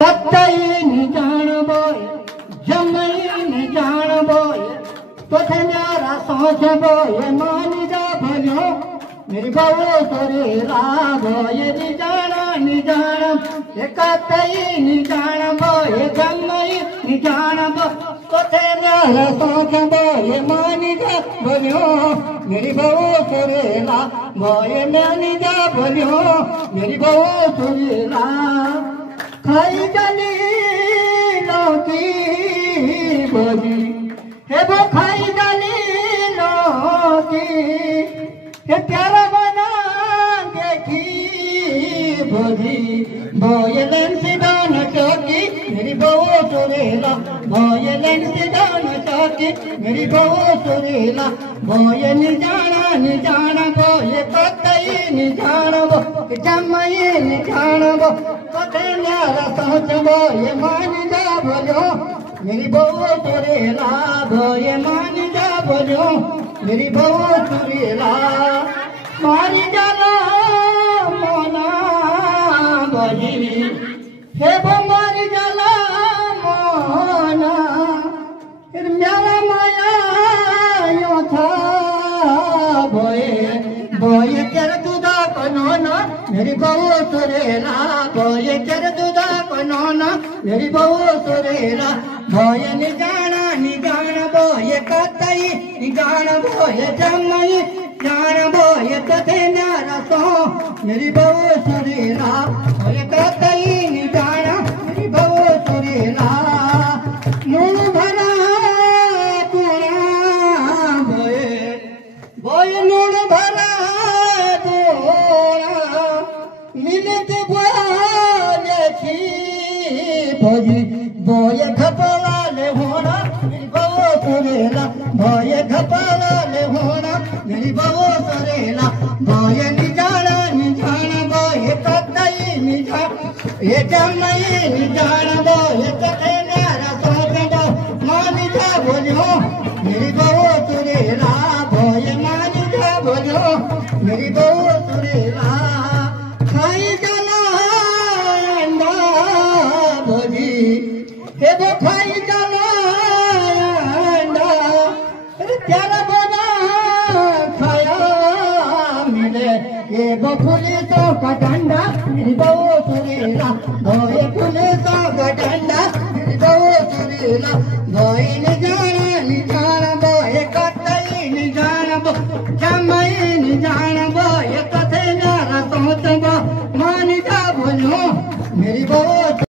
कतई नि जान बोय जमई नि जान बोय तोथे न्यारा सोच बोय मानी जा भलो मेरी बहू तोरे बोय नि जान कतई नि जान बोय जमई नि जान बोय तोथे न्यारा सोच बोय मानी जा भलो मेरी बहू तोरे बोय मानी जा भलो मेरी बहू तोरे खाई जानी लौकी भोजी हे वो खाई जानी लौकी हे प्यारा बना देखी भोजी बोए लेन से दान चौकी मेरी बहू सुरेला बोए लेन से दान चौकी मेरी बहू सुरेला बोए नि जाना बोए कतई नि जान बो जमई नि जान बो कते न्यारा सोच बोए मानी जा बोलो मेरी बहू सुरेला बोए मानी जा बोलो मेरी बहू सुरेला मारी जाना मोना बोली हे वो मारी जाना मोना फिर मेरा माया यो था बोए तेरे दूधा बनोना मेरी बहू सुरेला बोए तेरे दूधा बनोना मेरी बहू सुरेला बोए नि जाना बोए कतई नि जाना बोए जमई जान बोए तथे न्यारा सो मेरी बहू सुरेला बोए कतई नि जाना मेरी बहू सुरेला नून भरा पूरा बोए नून भरा मिलत बोले छी भोजी बोए खपला ले होना मेरी बहू सुरेला बोए खपला ले होना मेरी बहू सुरेला बोए नि जाना बोए कतई नि जाना ये जमई नि जाना बोए कते न्यारा सोच बो मानी जा बोलो मेरी बहू सुरेला बोए मानी जा बोलो मेरी बहू सुरेला खाई जाना अंडा भोजी हे वो खाई जाना अंडा प्यारा बना खाया मिले ये वो फूले तो का डंडा मेरी बहू सुरेला बोए फूले तो का डंडा मेरी बहू सुरेला बोए